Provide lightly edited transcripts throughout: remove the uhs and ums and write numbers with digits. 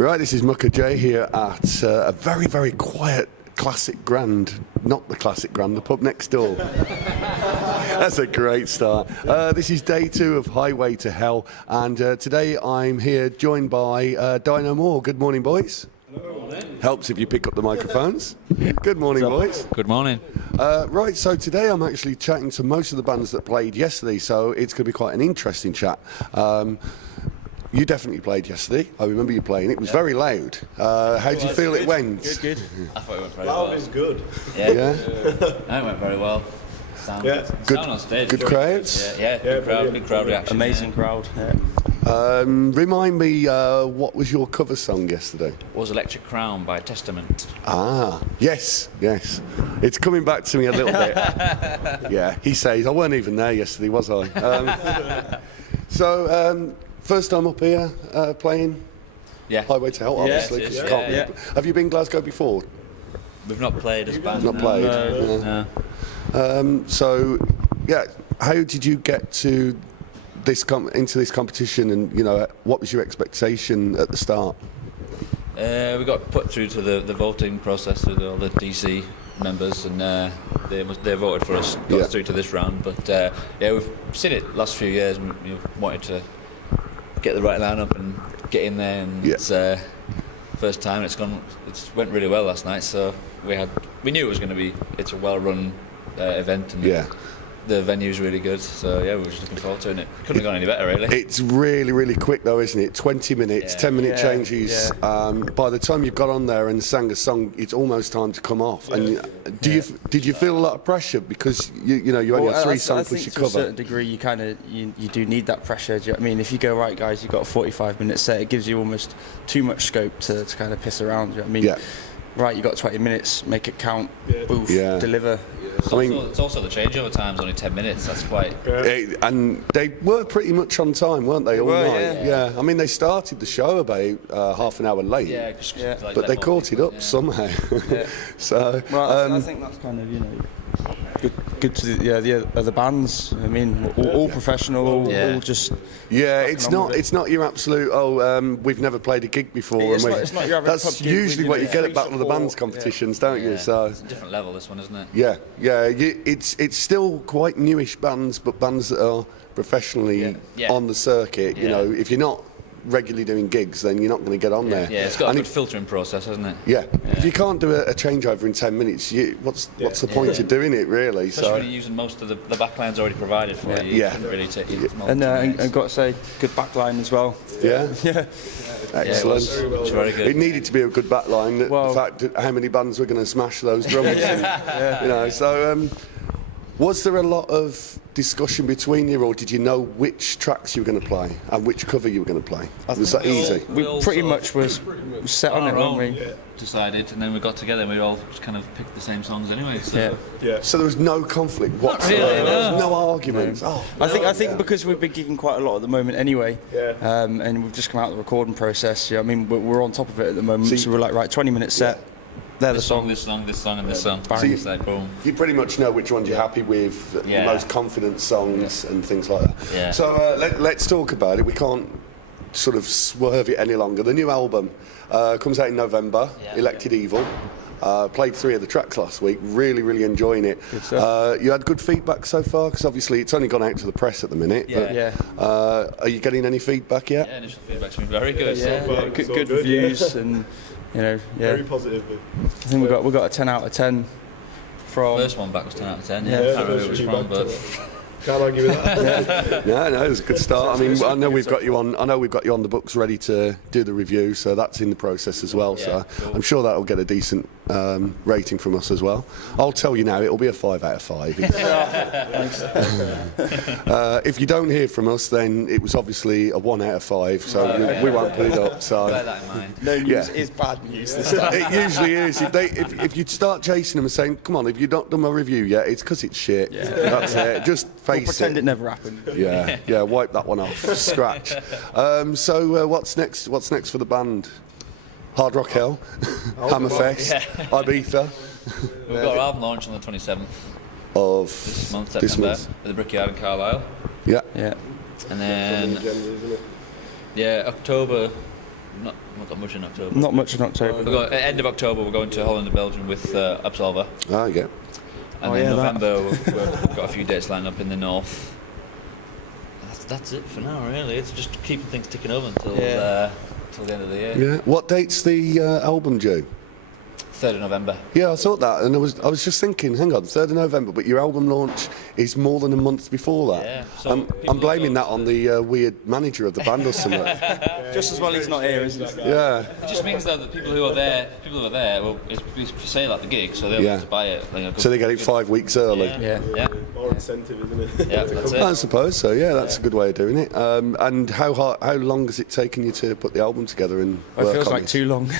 Right, this is Mucker J here at a very, very quiet Classic Grand. Not the Classic Grand, the pub next door. That's a great start. This is day 2 of Highway to Hell, and today I'm here joined by Dino Moore. Good morning, boys. Hello. Helps if you pick up the microphones. Good morning, boys. Good morning. Right, so today I'm actually chatting to most of the bands that played yesterday, so it's going to be quite an interesting chat. You definitely played yesterday. I remember you playing. It was very loud. How did you feel it went? Good. I thought it went very Loud well. is good. Yeah. Yeah? It went very well. Sound Good, on stage. good crowds? Yeah, good crowd reaction. Amazing crowd. Yeah. Remind me, what was your cover song yesterday? Was Electric Crown by Testament. Ah, yes. It's coming back to me a little bit. Yeah, he says, I weren't even there yesterday, was I? First time up here playing Yeah. Highway to Hell, obviously. 'Cause you can't be- Have you been Glasgow before? We've not played as a band. Not no. played. No. How did you get to into this competition, and what was your expectation at the start? We got put through to the voting process with all the DC members, and they voted for us, got us through to this round. But we've seen it last few years, and we've wanted to get the right lineup and get in there, and it's first time. It went really well last night, so we knew it was going to be. It's a well-run event, and the venue's really good, so we were just looking forward to it. Couldn't have gone any better, really. It's really, really quick though, isn't it? 20 minutes, 10-minute changes. Yeah. By the time you've got on there and sang a song, it's almost time to come off. And did you feel a lot of pressure because you only have 3 songs plus your to a cover? certain degree, you do need that pressure. Do you know what I mean? If you go, right, guys, you've got a 45-minute set, it gives you almost too much scope to kind of piss around. Do you know what I mean? Yeah. Right, you got 20 minutes, make it count, boof, deliver. It's also the changeover time's only 10 minutes. That's quite. And they were pretty much on time, weren't they? All night. Yeah. I mean, they started the show about half an hour late. But they caught it up somehow. So. Well, I think that's kind of good to the other bands. I mean, all professional, all just. Yeah, it's not your absolute. We've never played a gig before. It's not your average that's pub gig usually with, what you get at Battle of the Bands competitions, don't you? So it's a different level, this one, isn't it? Yeah. It's still quite newish bands, but bands that are professionally on the circuit. If you're not regularly doing gigs, then you're not going to get on there. Yeah, it's got a good filtering process, hasn't it? Yeah. If you can't do a changeover in 10 minutes, what's the point of doing it, really? Especially when you're using most of the backlines already provided for you. You can really take it. And got to say, good backline as well. Yeah. Excellent. It was very good. It needed to be a good backline. The fact that how many bands were going to smash those drums. Was there a lot of discussion between you, or did you know which tracks you were going to play and which cover you were going to play? Was that easy? We pretty much was set on it, weren't we? Decided, and then we got together and we all just kind of picked the same songs anyway. So. So there was no conflict whatsoever. Really, There was no arguments. No. I think because we've been gigging quite a lot at the moment anyway, and we've just come out of the recording process. I mean, we're on top of it at the moment. So we're like, right, 20-minute set. They're the song, this song, and this song. So boom. You pretty much know which ones you're happy with, the most confident songs and things like that. Yeah. So let's talk about it. We can't sort of swerve it any longer. The new album comes out in November, Elected Evil. Played 3 of the tracks last week, really enjoying it. You had good feedback so far, because obviously it's only gone out to the press at the minute. Are you getting any feedback yet? Yeah, initial feedback's been very good. Good reviews and very positive. I think we got a 10 out of 10 from. First one back was 10 out of 10. I can't remember who it was from, but. Can't argue with that. No, it's a good start. I mean, I know we've got you on the books ready to do the review, so that's in the process as well. So cool. I'm sure that'll get a decent rating from us as well. I'll tell you now, it'll be a 5 out of 5. If you don't hear from us, then it was obviously a 1 out of 5. So we won't put it up. So bear that in mind. No news is bad news. This time. It usually is. If you start chasing them and saying, "Come on, have you not done my review yet?" It's because it's shit. That's it. Just face pretend it never happened. Yeah, wipe that one off. Scratch. So what's next? What's next for the band? Hard Rock Hell, Hammerfest, Ibiza. We've got our album launch on the 27th of this month, September, at the Brickyard in Carlisle. Yeah. And then October not got much in October. Not much in October. We got end of October. We're going to Holland and Belgium with Absolver. Ah, yeah. And then November we've got a few dates lined up in the north. That's it for now, really. It's just keeping things ticking over until the end of the year. Yeah. What date's the album due? 3rd of November. Yeah, I thought that, and I was just thinking, hang on, 3rd of November, but your album launch is more than a month before that. Yeah. So I'm blaming that on the weird manager of the band or something. Just as well he's not here, isn't it? Yeah. It just means though that people who are there, well, it's for sale at the gig, so they'll have to buy it. So they get it 5 weeks early. Yeah. More incentive, isn't it? Yeah, that's it. I suppose so. Yeah, that's a good way of doing it. And how long has it taken you to put the album together and It work feels on like it? too long.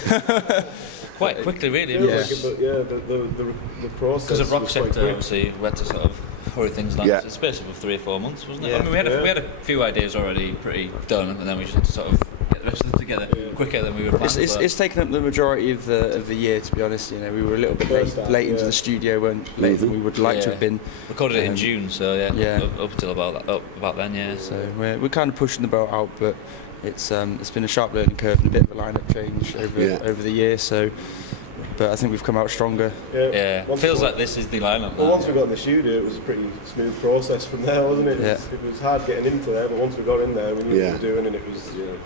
Quite quickly, really. Yeah, the process. Because of Rock was quite Sector, quick. obviously, we had to sort of hurry things along. Yeah. It's a space of 3 or 4 months, wasn't it? Yeah. I mean, we had a few ideas already pretty done, and then we just had to sort of get the rest of them together quicker than we were planning. It's taken up the majority of the year, to be honest. You know, we were a little bit late into the studio, weren't later than we would like to have been. Recorded it in June, so yeah. Up until about then, yeah. So we're kind of pushing the boat out, but it's been a sharp learning curve and a bit of a lineup change over the year. So, but I think we've come out stronger. Yeah, feels like this is the lineup. Well, now. once we got in the studio, it was a pretty smooth process from there, wasn't it? It was hard getting into there, but once we got in there, we knew what we were doing, and it was.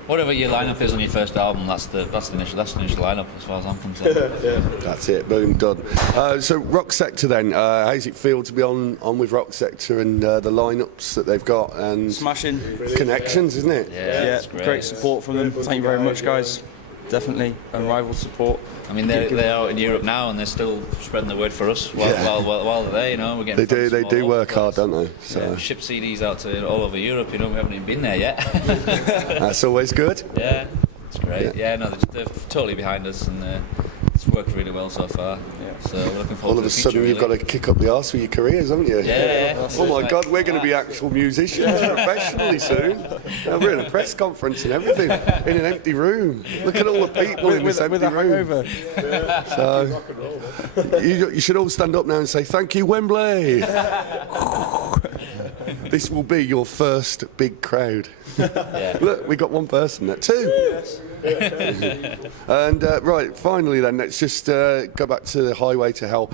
Whatever your lineup is on your first album, that's the initial lineup as far as I'm concerned. That's it. Boom, done. So Rock Sector then. How does it feel to be on with Rock Sector and the lineups that they've got and Smashing. connections, isn't it? Yeah, it's great support from them. Thank you very much, guys. Definitely unrivaled support. I mean, they're out in Europe now, and they're still spreading the word for us while they're there. You know, we're getting. They do work hard, don't they? So. Yeah, we ship CDs out to all over Europe. You know, we haven't even been there yet. That's always good. Yeah, it's great. Yeah, no, they're totally behind us, and it's worked really well so far. Yeah. So we're looking forward All of to a the sudden, future, you've really. got to kick up the arse for your careers, haven't you? Yeah. Oh my God, we're going to be actual musicians professionally soon. We're in a press conference and everything in an empty room. Look at all the people in this empty with a room. hangover. So you should all stand up now and say thank you, Wembley. This will be your first big crowd. Look, we got one person there. Two. And right, finally then, let's just go back to the Highway to Hell.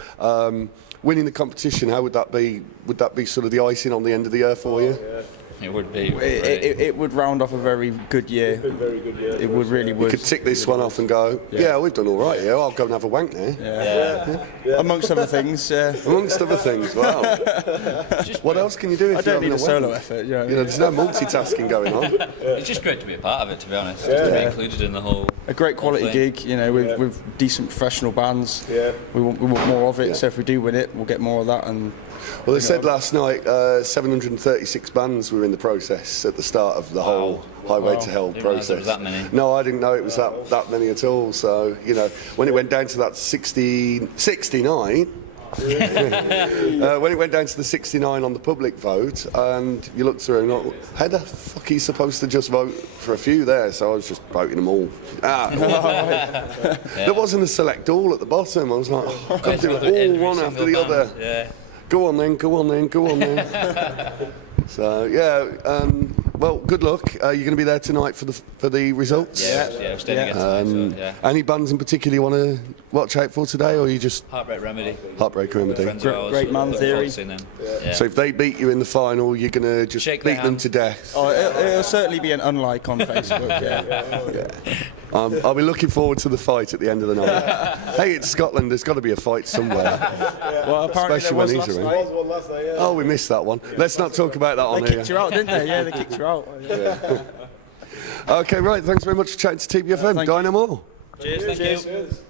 Winning the competition, how would that be? Would that be sort of the icing on the end of the year for you? It would be. It would round off a very good year. Very good, yeah. It would really You would. could tick this one off and go, yeah, we've done all right here. I'll go and have a wank now. Amongst other things, Amongst other things, wow. What else can you do if I you're don't having need a solo wank? effort. You know what I You know, mean? there's no multitasking going on. It's just great to be a part of it, to be honest. Just to be included in the whole. A great quality thing. gig, you know, with decent professional bands. Yeah. We want more of it. So if we do win it, we'll get more of that. And Well, they said last night 736 bands were in the process at the start of the whole Highway to Hell Didn't realise process. there was that many. No, I didn't know it was that many at all. So, you know, when it went down to that 69, when it went down to the 69 on the public vote, and you looked through and thought, how the fuck are you supposed to just vote for a few there? So I was just voting them all. There wasn't a select all at the bottom. I was like, oh, I've got to do it all one after the other. Yeah. Go on then, go on then, go on then. So yeah, well, good luck. You're going to be there tonight for the results. Yeah, we're staying again tonight, so, yeah. Any bands in particular you want to watch out for today, or you just Heartbreak Remedy. Heartbreak Remedy? Friends of ours, Great Man look forward Theory. to seeing them. Yeah. So if they beat you in the final, you're going to just Shake their beat them hand. to death. oh, it'll certainly be an unlike on Facebook. Yeah. I'll be looking forward to the fight at the end of the night. Hey, it's Scotland. There's got to be a fight somewhere. Well, apparently Especially there when was he's last around. night. There was one last night, yeah. Oh, we missed that one. Let's not talk about that on They here. kicked you out, didn't they? Yeah, they kicked you out. Okay, right. Thanks very much for chatting to TBFM. Thank you. Dynamo. Cheers, thank you. Cheers.